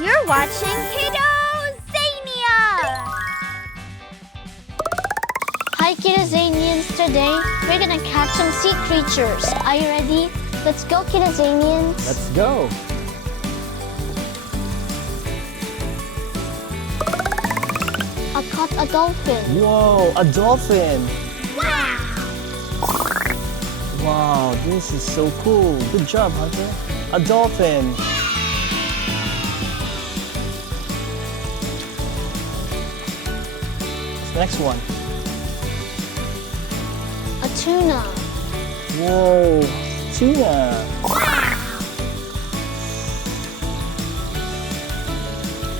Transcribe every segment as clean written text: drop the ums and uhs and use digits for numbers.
You're watching Kiddozania! Hi Kiddozanians! Today, we're gonna catch some sea creatures. Are you ready? Let's go Kiddozanians! Let's go! I caught a dolphin. Whoa, a dolphin! Wow! Wow, this is so cool. Good job, Hunter. A dolphin. What's the next one? A tuna. Whoa, tuna.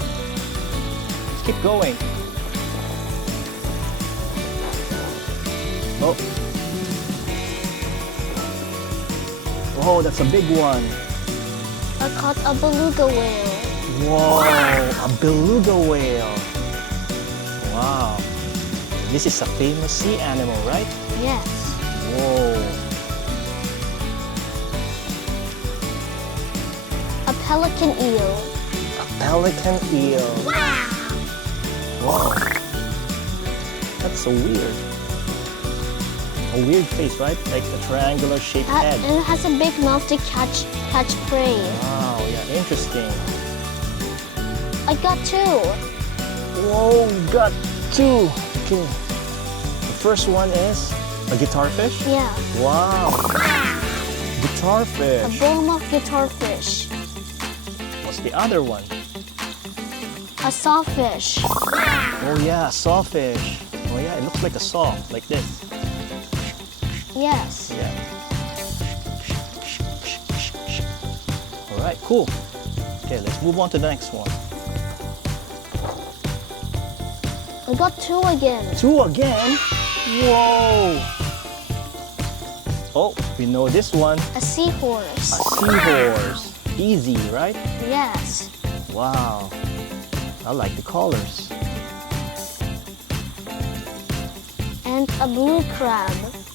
Let's keep going. Oh. Oh, that's a big one. I caught a beluga whale. Whoa, a beluga whale. Wow. This is a famous sea animal, right? Yes. Whoa. A pelican eel. A pelican eel. Wow! Wow. That's so weird. A weird face, right? Like a triangular shaped head. And it has a big mouth to catch prey. Wow, yeah, interesting. I got two. Whoa, got two. Okay. The first one is a guitarfish? Yeah. Wow. A Guitarfish. bullmouth guitarfish. What's the other one? A sawfish. Oh yeah, sawfish. Oh yeah, it looks like a saw, like this. Yes. Yeah. All right, cool. Okay, let's move on to the next one. I got two again. Two again? Whoa! Oh, we know this one. A seahorse. A seahorse. Easy, right? Yes. Wow. I like the colors. And a blue crab.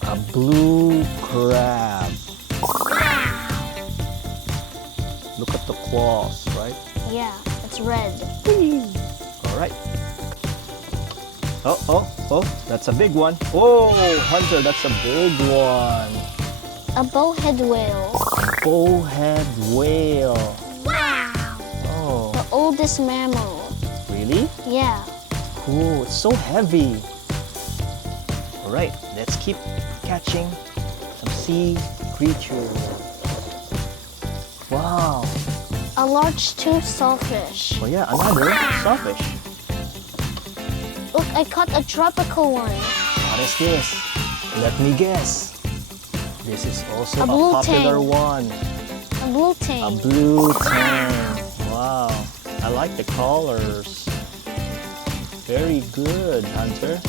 A blue crab. Look at the claws, right? Yeah, it's red. All right. Oh, that's a big one. Oh, Hunter, that's a big one. A bowhead whale. Bowhead whale. Wow! Oh, The oldest mammal. really? Yeah. Cool, it's so heavy. All right, let's keep catching some sea creatures. Wow. A large tooth sawfish. Oh yeah, another sawfish. Look, I caught a tropical one. What is this? Let me guess. This is also A a blue popular tang. one. A blue A tang. blue tang. Wow. I like the colors. Very good, Hunter.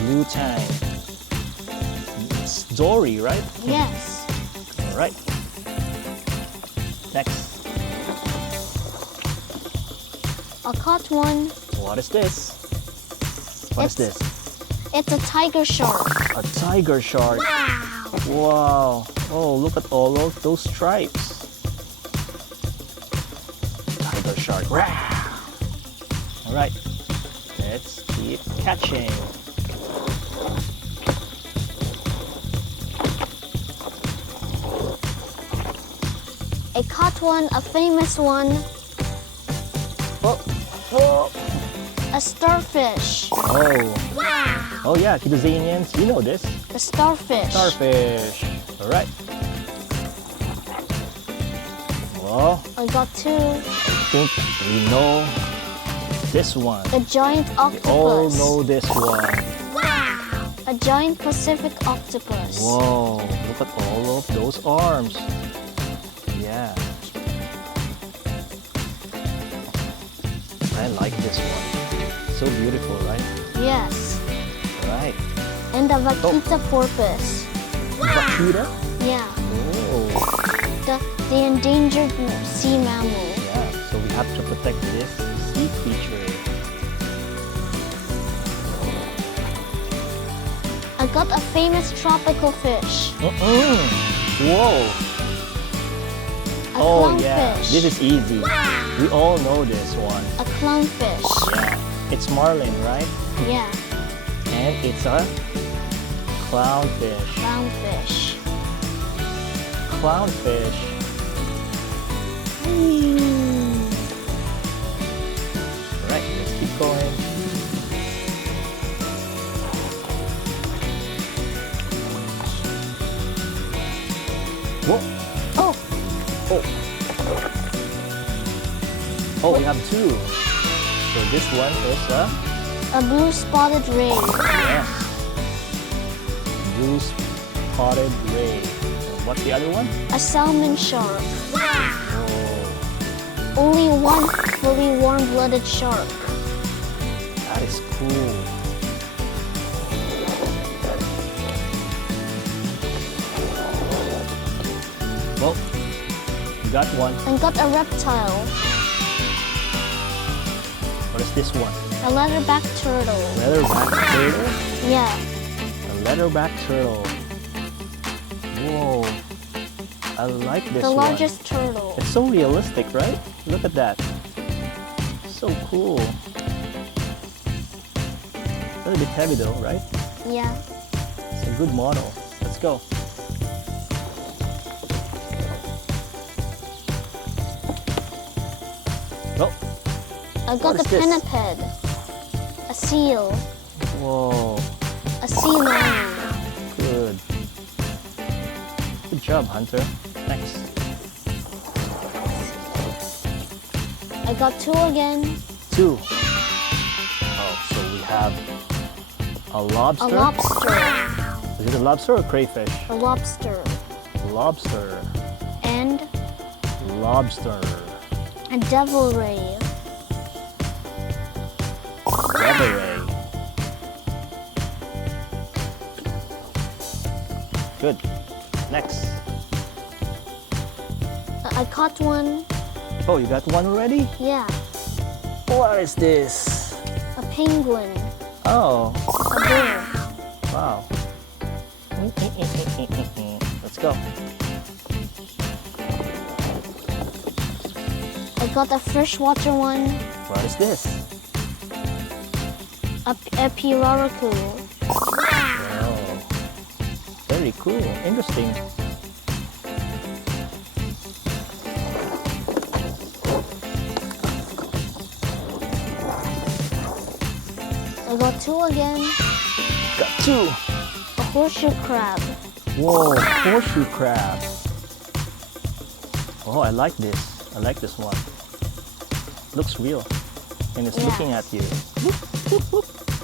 Blue tang. It's Dory, right? Yes. All right. Next. I caught one. What is this? What is this? It's a tiger shark. A tiger shark. Wow. Oh, look at all of those stripes. Tiger shark. Rah! All right. Let's keep catching. I caught one, a famous one. Oh, oh. A starfish. Oh. Oh yeah, Kiddozanians, you know this. The starfish. Starfish. All right. Well, I got two. I think we know this one. A giant We all octopus. know this one. A giant Pacific octopus. Whoa, look at all of those arms. Yeah. I like this one. So beautiful, right? Yes. Right. And a vaquita porpoise. Vaquita? Yeah. Oh. The endangered sea mammal. Yeah, so we have to protect this sea creature. I got a famous tropical fish. Whoa. A Oh yeah, clownfish. this is easy. We all know this one. A clownfish. Yeah. It's marlin, right? Yeah, And it's a clownfish. clownfish. Clownfish. Right, let's keep going. Whoa! Oh, Oh! Oh, we have two. So this one is a blue spotted ray. yes, blue spotted ray. What's the other one? A salmon shark. Oh, Only one fully warm-blooded shark. that is cool. Well, you got one. And got a reptile. What is this one? A leatherback turtle. Leatherback turtle? Yeah, A leatherback turtle. Whoa. I like this the one. largest turtle. It's so realistic, right? Look at that. So cool. A little bit heavy though, right? Yeah. It's a good model. Let's go. Oh, I got What a is this? pinniped. A seal. whoa. A sea lion. Good. Good job, Hunter. Thanks. I got two again. Two. Oh, so we have a A lobster. lobster. Is it a lobster or crayfish? A lobster. Lobster. And Lobster. a devil ray. Devil ray. Good. Next. I caught one. Oh, you got one already? Yeah. What is this? A penguin. Oh, A bear. wow. Let's go. I got a freshwater one. What is this? A piraraku. Oh, very cool. Interesting. I got two again. Got two. A horseshoe crab. Whoa, horseshoe crab. Oh, I like this. I like this one. Looks real. And it's Yeah. looking at you.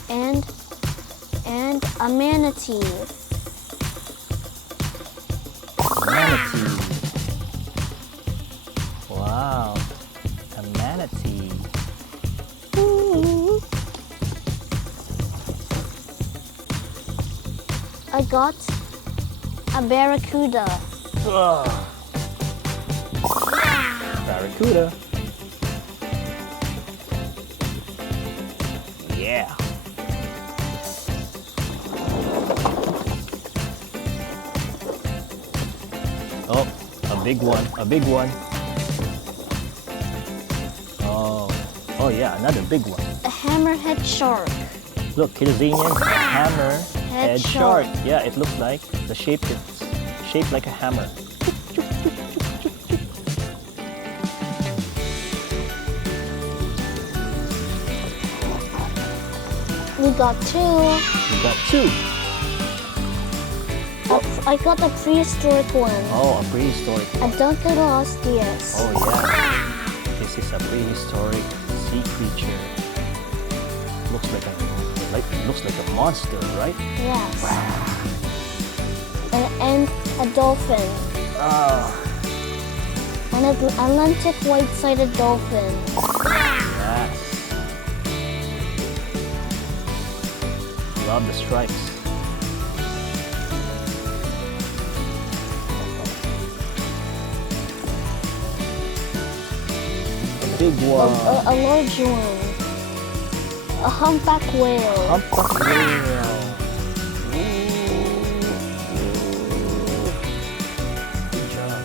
And a manatee. Manatee. Wow. A manatee. I got a barracuda. Ugh. Barracuda. Yeah. Oh, a big one. A big one. Oh yeah, another big one. A hammerhead shark. Look, Kiddozanians, hammer head shark. shark. Yeah, it looks like the shape it's shaped like a hammer. We got two. We got two. I got a prehistoric one. Oh, a prehistoric A one. Dunkelosteius. Oh yeah. This is a prehistoric sea creature. Looks like a monster, right? Yes. And a dolphin. Ah, An Atlantic white-sided dolphin. yes. Love the stripes. A big one. A large one. A humpback whale. Humpback whale. Good job.